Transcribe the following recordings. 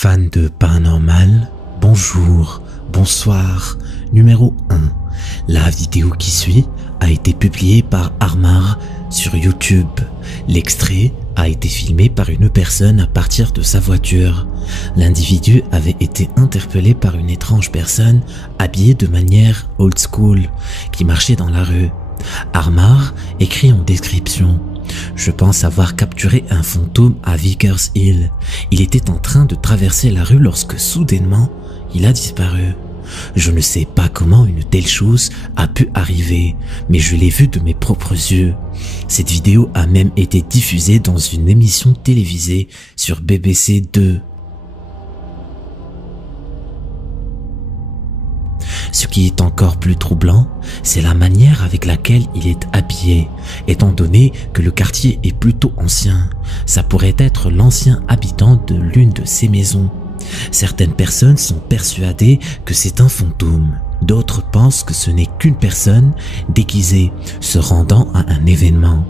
Fan de paranormal, bonjour, bonsoir. Numéro 1. La vidéo qui suit a été publiée par Armar sur YouTube. L'extrait a été filmé par une personne à partir de sa voiture. L'individu avait été interpellé par une étrange personne habillée de manière old school qui marchait dans la rue. Armar écrit en description: je pense avoir capturé un fantôme à Vickers Hill. Il était en train de traverser la rue lorsque soudainement, il a disparu. Je ne sais pas comment une telle chose a pu arriver, mais je l'ai vu de mes propres yeux. Cette vidéo a même été diffusée dans une émission télévisée sur BBC 2. Ce qui est encore plus troublant, c'est la manière avec laquelle il est habillé, étant donné que le quartier est plutôt ancien. Ça pourrait être l'ancien habitant de l'une de ces maisons. Certaines personnes sont persuadées que c'est un fantôme. D'autres pensent que ce n'est qu'une personne déguisée se rendant à un événement.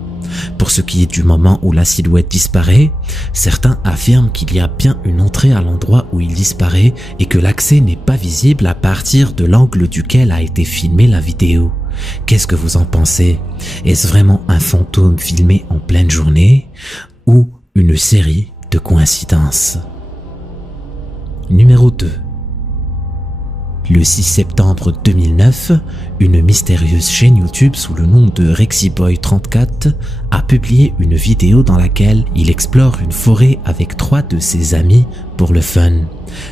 Pour ce qui est du moment où la silhouette disparaît, certains affirment qu'il y a bien une entrée à l'endroit où il disparaît et que l'accès n'est pas visible à partir de l'angle duquel a été filmée la vidéo. Qu'est-ce que vous en pensez? Est-ce vraiment un fantôme filmé en pleine journée ou une série de coïncidences? Numéro 2. Le 6 septembre 2009, une mystérieuse chaîne YouTube sous le nom de RexyBoy34 a publié une vidéo dans laquelle il explore une forêt avec 3 de ses amis pour le fun.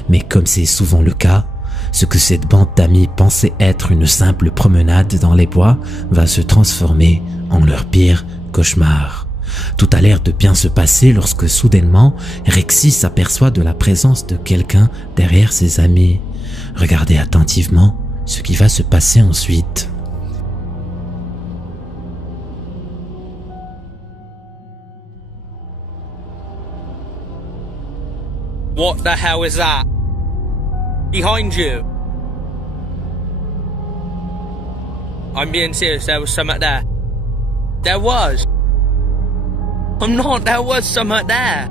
Mais comme c'est souvent le cas, ce que cette bande d'amis pensait être une simple promenade dans les bois va se transformer en leur pire cauchemar. Tout a l'air de bien se passer lorsque soudainement, Rexy s'aperçoit de la présence de quelqu'un derrière ses amis. Regardez attentivement ce qui va se passer ensuite. What the hell is that? Behind you. I'm being serious, there was something there. There was. I'm not, there was something there.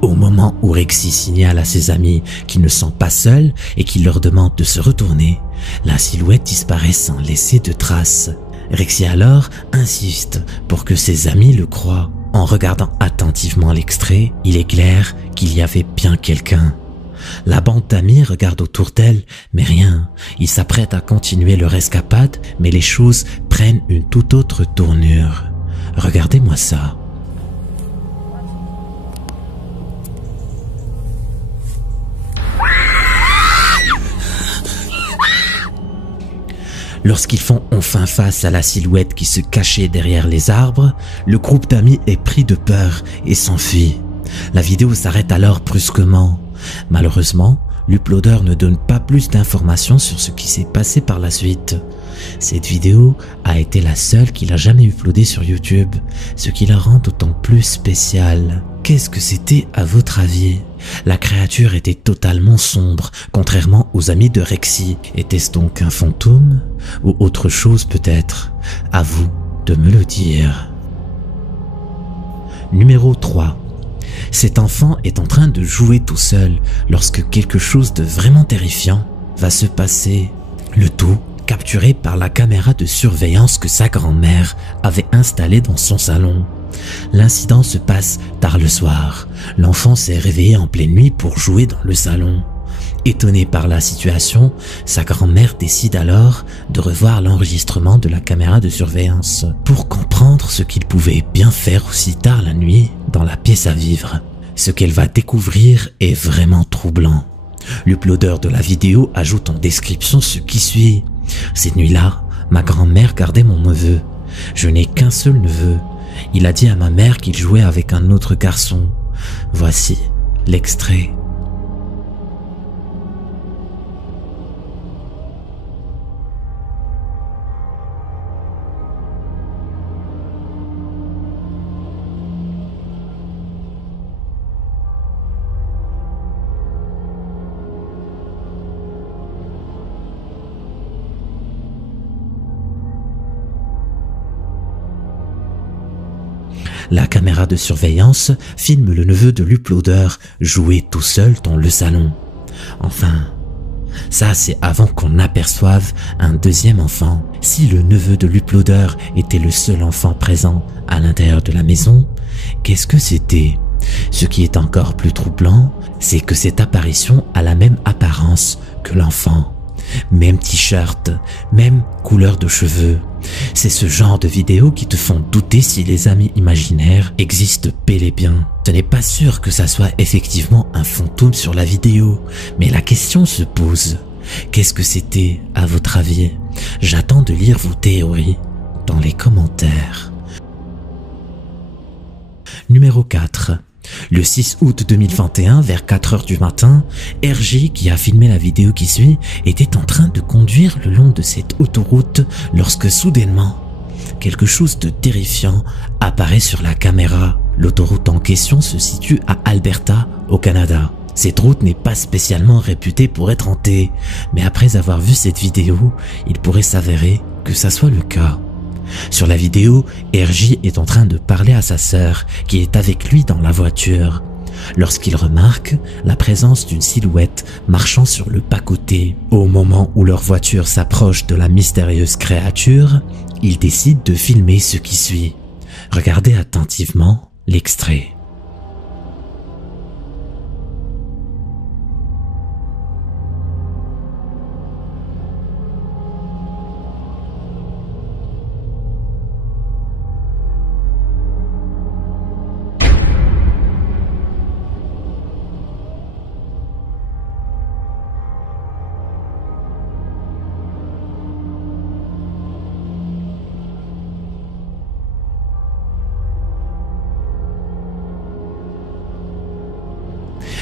Au moment où Rexy signale à ses amis qu'ils ne sont pas seuls et qu'il leur demande de se retourner, la silhouette disparaît sans laisser de traces. Rexy alors insiste pour que ses amis le croient. En regardant attentivement l'extrait, il est clair qu'il y avait bien quelqu'un. La bande d'amis regarde autour d'elle, mais rien. Ils s'apprêtent à continuer leur escapade, mais les choses prennent une toute autre tournure. Regardez-moi ça. Lorsqu'ils font enfin face à la silhouette qui se cachait derrière les arbres, le groupe d'amis est pris de peur et s'enfuit. La vidéo s'arrête alors brusquement. Malheureusement, l'uploader ne donne pas plus d'informations sur ce qui s'est passé par la suite. Cette vidéo a été la seule qu'il a jamais uploadée sur YouTube, ce qui la rend d'autant plus spéciale. Qu'est-ce que c'était à votre avis? La créature était totalement sombre, contrairement aux amis de Rexy. Était-ce donc un fantôme ou autre chose peut-être? À vous de me le dire. Numéro 3. Cet enfant est en train de jouer tout seul lorsque quelque chose de vraiment terrifiant va se passer. Le tout capturé par la caméra de surveillance que sa grand-mère avait installée dans son salon. L'incident se passe tard le soir. L'enfant s'est réveillé en pleine nuit pour jouer dans le salon. Étonné par la situation, sa grand-mère décide alors de revoir l'enregistrement de la caméra de surveillance pour comprendre ce qu'il pouvait bien faire aussi tard la nuit dans la pièce à vivre. Ce qu'elle va découvrir est vraiment troublant. L'uploader de la vidéo ajoute en description ce qui suit. Cette nuit-là, ma grand-mère gardait mon neveu. Je n'ai qu'un seul neveu. Il a dit à ma mère qu'il jouait avec un autre garçon. Voici l'extrait. La caméra de surveillance filme le neveu de l'uploader jouer tout seul dans le salon. Enfin, ça c'est avant qu'on aperçoive un deuxième enfant. Si le neveu de l'uploader était le seul enfant présent à l'intérieur de la maison, qu'est-ce que c'était? Ce qui est encore plus troublant, c'est que cette apparition a la même apparence que l'enfant. Même t-shirt, même couleur de cheveux. C'est ce genre de vidéos qui te font douter si les amis imaginaires existent bel et bien. Ce n'est pas sûr que ça soit effectivement un fantôme sur la vidéo, mais la question se pose. Qu'est-ce que c'était à votre avis? J'attends de lire vos théories dans les commentaires. Numéro 4. Le 6 août 2021, vers 4h du matin, RJ, qui a filmé la vidéo qui suit, était en train de conduire le long de cette autoroute lorsque soudainement, quelque chose de terrifiant apparaît sur la caméra. L'autoroute en question se situe à Alberta, au Canada. Cette route n'est pas spécialement réputée pour être hantée, mais après avoir vu cette vidéo, il pourrait s'avérer que ça soit le cas. Sur la vidéo, RJ est en train de parler à sa sœur qui est avec lui dans la voiture lorsqu'il remarque la présence d'une silhouette marchant sur le bas-côté. Au moment où leur voiture s'approche de la mystérieuse créature, il décide de filmer ce qui suit. Regardez attentivement l'extrait.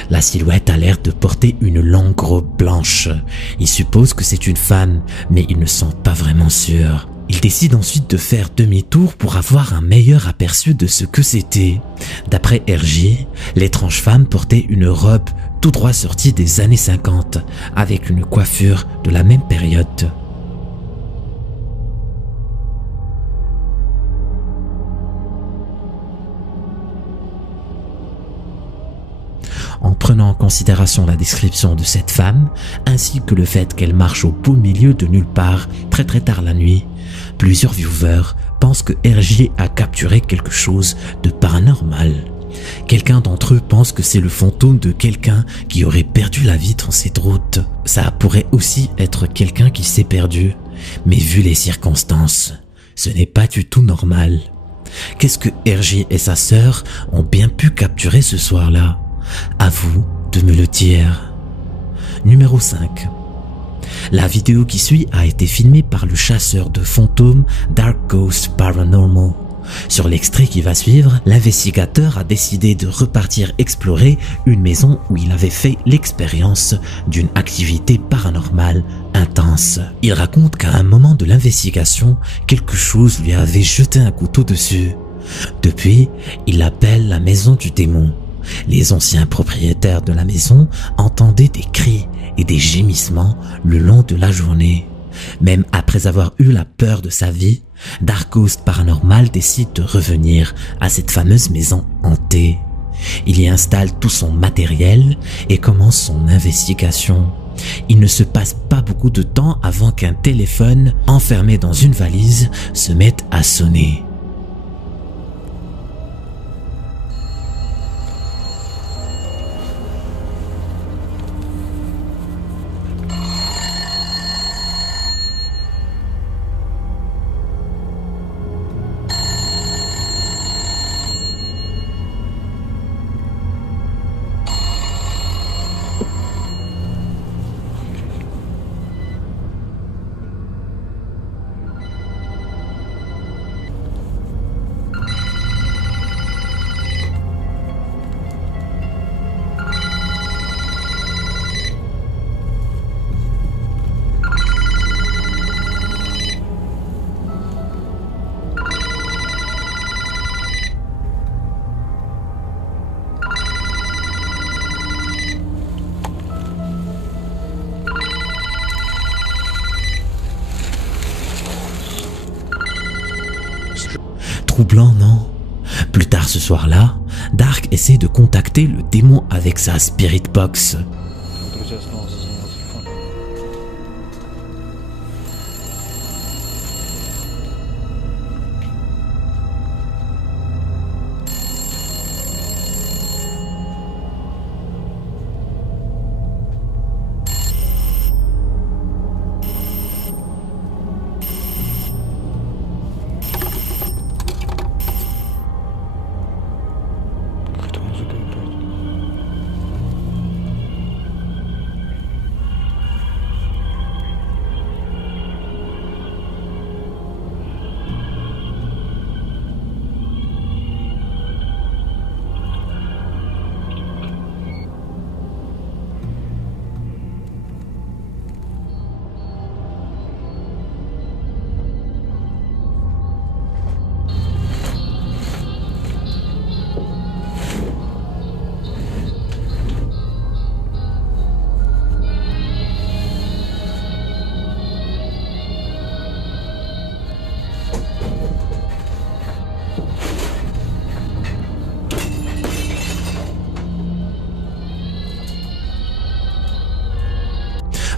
La silhouette a l'air de porter une longue robe blanche. Il suppose que c'est une femme, mais ils ne sont pas vraiment sûrs. Il décide ensuite de faire demi-tour pour avoir un meilleur aperçu de ce que c'était. D'après RJ, l'étrange femme portait une robe tout droit sortie des années 50, avec une coiffure de la même période. En prenant en considération la description de cette femme, ainsi que le fait qu'elle marche au beau milieu de nulle part très tard la nuit, plusieurs viewers pensent que RJ a capturé quelque chose de paranormal. Quelqu'un d'entre eux pense que c'est le fantôme de quelqu'un qui aurait perdu la vie dans cette route. Ça pourrait aussi être quelqu'un qui s'est perdu, mais vu les circonstances, ce n'est pas du tout normal. Qu'est-ce que RJ et sa sœur ont bien pu capturer ce soir-là? À vous de me le dire. Numéro 5. La vidéo qui suit a été filmée par le chasseur de fantômes Dark Ghost Paranormal. Sur l'extrait qui va suivre, l'investigateur a décidé de repartir explorer une maison où il avait fait l'expérience d'une activité paranormale intense. Il raconte qu'à un moment de l'investigation, quelque chose lui avait jeté un couteau dessus. Depuis, il l'appelle la maison du démon. Les anciens propriétaires de la maison entendaient des cris et des gémissements le long de la journée. Même après avoir eu la peur de sa vie, Dark Ghost Paranormal décide de revenir à cette fameuse maison hantée. Il y installe tout son matériel et commence son investigation. Il ne se passe pas beaucoup de temps avant qu'un téléphone enfermé dans une valise se mette à sonner. Troublant, non? Plus tard ce soir-là, Dark essaie de contacter le démon avec sa Spirit Box.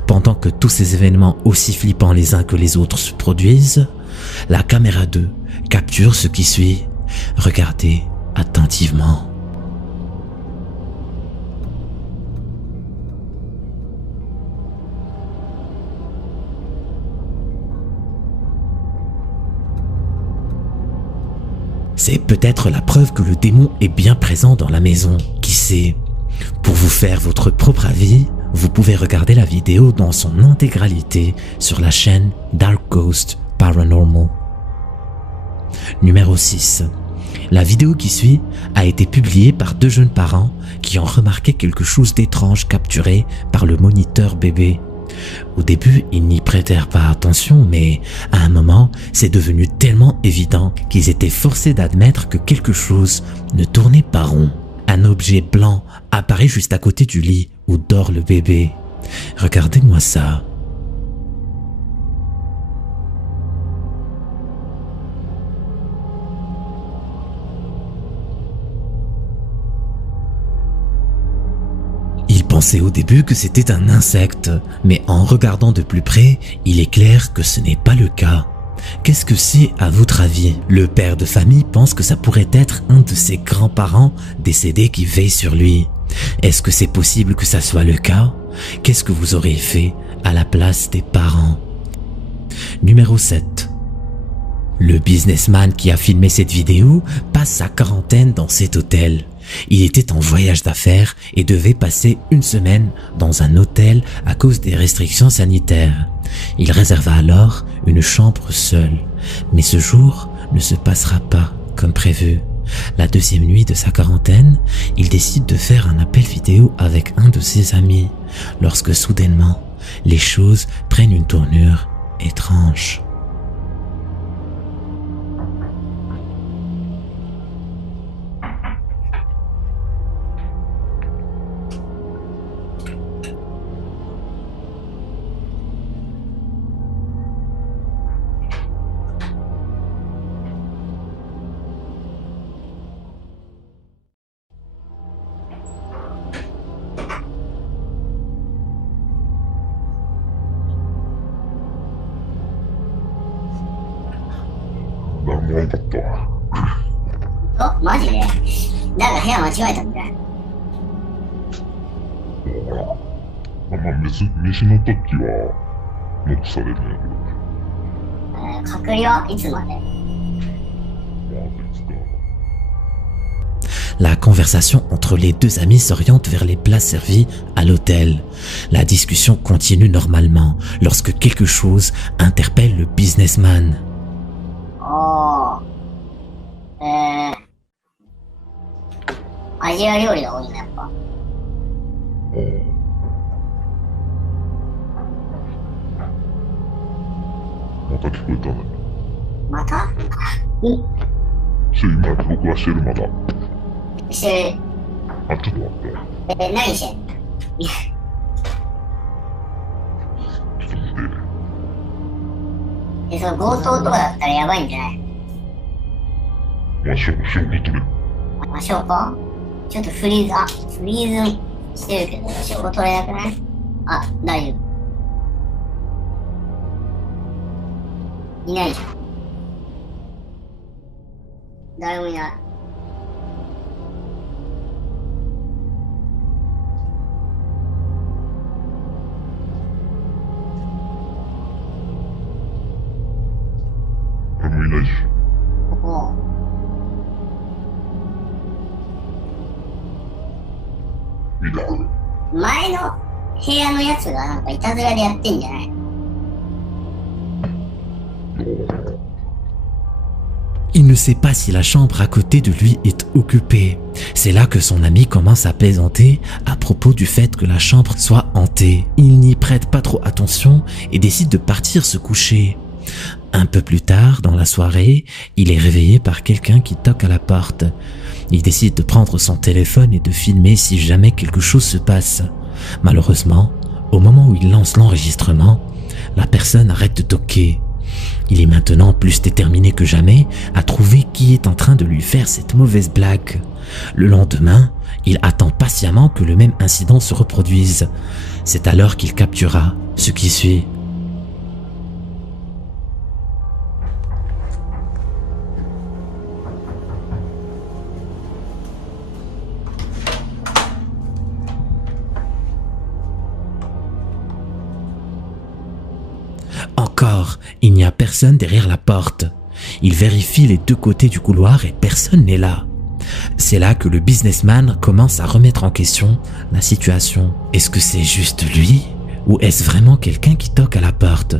Pendant que tous ces événements aussi flippants les uns que les autres se produisent, la caméra 2 capture ce qui suit. Regardez attentivement. C'est peut-être la preuve que le démon est bien présent dans la maison. Qui sait? Pour vous faire votre propre avis, vous pouvez regarder la vidéo dans son intégralité sur la chaîne Dark Ghost Paranormal. Numéro 6. La vidéo qui suit a été publiée par deux jeunes parents qui ont remarqué quelque chose d'étrange capturé par le moniteur bébé. Au début, ils n'y prêtèrent pas attention, mais à un moment, c'est devenu tellement évident qu'ils étaient forcés d'admettre que quelque chose ne tournait pas rond. Un objet blanc apparaît juste à côté du lit où dort le bébé. Regardez-moi ça. Il pensait au début que c'était un insecte, mais en regardant de plus près, il est clair que ce n'est pas le cas. Qu'est-ce que c'est à votre avis? Le père de famille pense que ça pourrait être un de ses grands-parents décédés qui veille sur lui. Est-ce que c'est possible que ça soit le cas? Qu'est-ce que vous auriez fait à la place des parents? Numéro 7. Le businessman qui a filmé cette vidéo passe sa quarantaine dans cet hôtel. Il était en voyage d'affaires et devait passer une semaine dans un hôtel à cause des restrictions sanitaires. Il réserva alors une chambre seule. Mais ce jour ne se passera pas comme prévu. La deuxième nuit de sa quarantaine, il décide de faire un appel vidéo avec un de ses amis, lorsque soudainement, les choses prennent une tournure étrange.マジでなんか部屋間違えたみたい。飯の時はノックされるんやけど。隔離はいつまで？La conversation entre les deux amis s'oriente vers les plats servis à l'hôtel. La discussion continue normalement lorsque quelque chose interpelle le businessman. アジア料理が多いね、やっぱ。また聞こえたね。また？今録画してるまだ。してる。あ、ちょっと待って。何してんの？ちょっと待って。その強盗とかだったらやばいんじゃない？まあ、証拠取れ。まあ、証拠ちょっとフリーズしてるけど、証拠取れなくない？あ、大丈夫。いないじゃん。誰もいない。誰もいないし。ここ。見たこれ。前の部屋のやつがなんかいたずらでやってんじゃない？ Il ne sait pas si la chambre à côté de lui est occupée. C'est là que son ami commence à plaisanter à propos du fait que la chambre soit hantée. Il n'y prête pas trop attention et décide de partir se coucher. Un peu plus tard, dans la soirée, il est réveillé par quelqu'un qui toque à la porte. Il décide de prendre son téléphone et de filmer si jamais quelque chose se passe. Malheureusement, au moment où il lance l'enregistrement, la personne arrête de toquer. Il est maintenant plus déterminé que jamais à trouver qui est en train de lui faire cette mauvaise blague. Le lendemain, il attend patiemment que le même incident se reproduise. C'est alors qu'il captera ce qui suit. Encore, il n'y a personne derrière la porte. Il vérifie les deux côtés du couloir et personne n'est là. C'est là que le businessman commence à remettre en question la situation. Est-ce que c'est juste lui ou est-ce vraiment quelqu'un qui toque à la porte?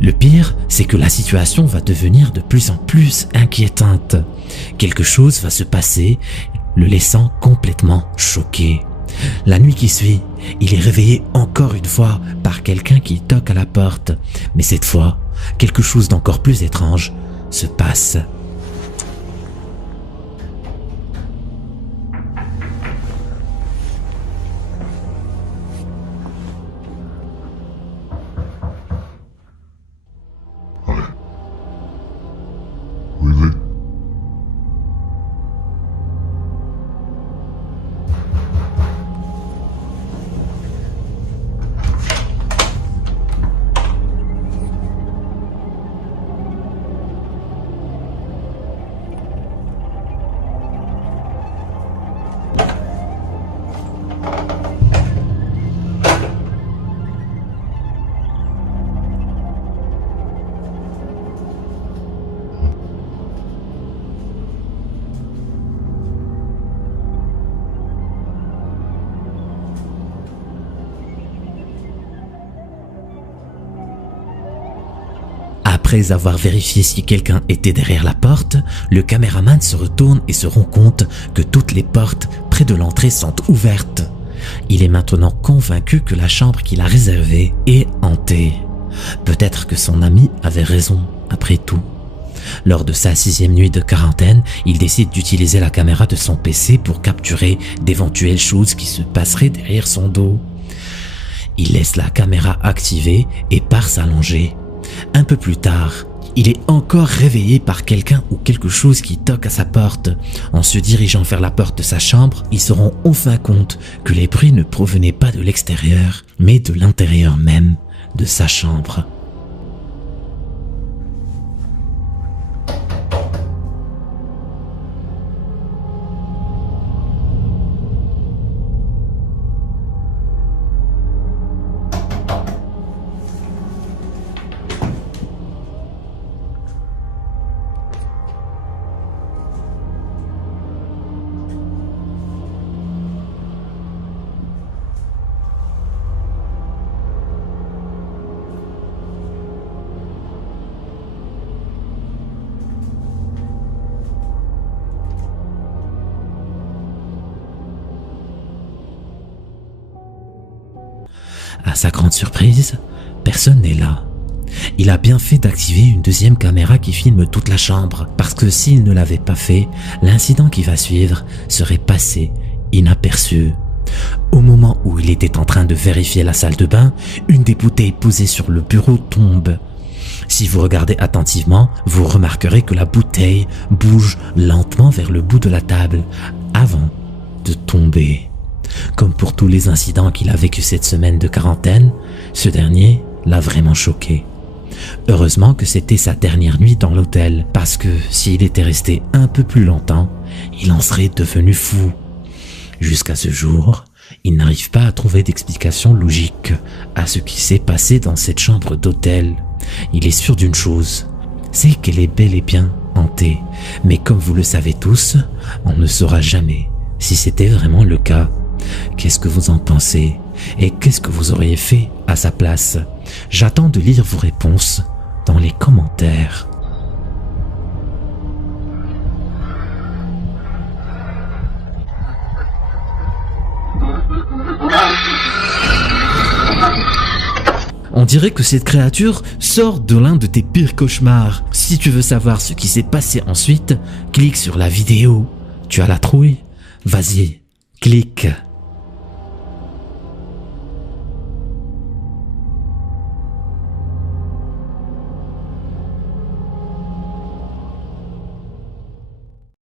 Le pire, c'est que la situation va devenir de plus en plus inquiétante. Quelque chose va se passer, le laissant complètement choqué. La nuit qui suit, il est réveillé encore une fois par quelqu'un qui toque à la porte. Mais cette fois, quelque chose d'encore plus étrange se passe. Really? Après avoir vérifié si quelqu'un était derrière la porte, le caméraman se retourne et se rend compte que toutes les portes près de l'entrée sont ouvertes. Il est maintenant convaincu que la chambre qu'il a réservée est hantée. Peut-être que son ami avait raison, après tout. Lors de sa 6e nuit de quarantaine, il décide d'utiliser la caméra de son PC pour capturer d'éventuelles choses qui se passeraient derrière son dos. Il laisse la caméra activée et part s'allonger. Un peu plus tard, il est encore réveillé par quelqu'un ou quelque chose qui toque à sa porte. En se dirigeant vers la porte de sa chambre, il se rend enfin compte que les bruits ne provenaient pas de l'extérieur, mais de l'intérieur même de sa chambre. À sa grande surprise, personne n'est là. Il a bien fait d'activer une deuxième caméra qui filme toute la chambre, parce que s'il ne l'avait pas fait, l'incident qui va suivre serait passé inaperçu. Au moment où il était en train de vérifier la salle de bain, une des bouteilles posées sur le bureau tombe. Si vous regardez attentivement, vous remarquerez que la bouteille bouge lentement vers le bout de la table avant de tomber. Comme pour tous les incidents qu'il a vécu cette semaine de quarantaine, ce dernier l'a vraiment choqué. Heureusement que c'était sa dernière nuit dans l'hôtel, parce que s'il était resté un peu plus longtemps, il en serait devenu fou. Jusqu'à ce jour, il n'arrive pas à trouver d'explication logique à ce qui s'est passé dans cette chambre d'hôtel. Il est sûr d'une chose, c'est qu'elle est bel et bien hantée. Mais comme vous le savez tous, on ne saura jamais si c'était vraiment le cas. Qu'est-ce que vous en pensez? Et qu'est-ce que vous auriez fait à sa place? J'attends de lire vos réponses dans les commentaires. On dirait que cette créature sort de l'un de tes pires cauchemars. Si tu veux savoir ce qui s'est passé ensuite, clique sur la vidéo. Tu as la trouille? Vas-y, clique.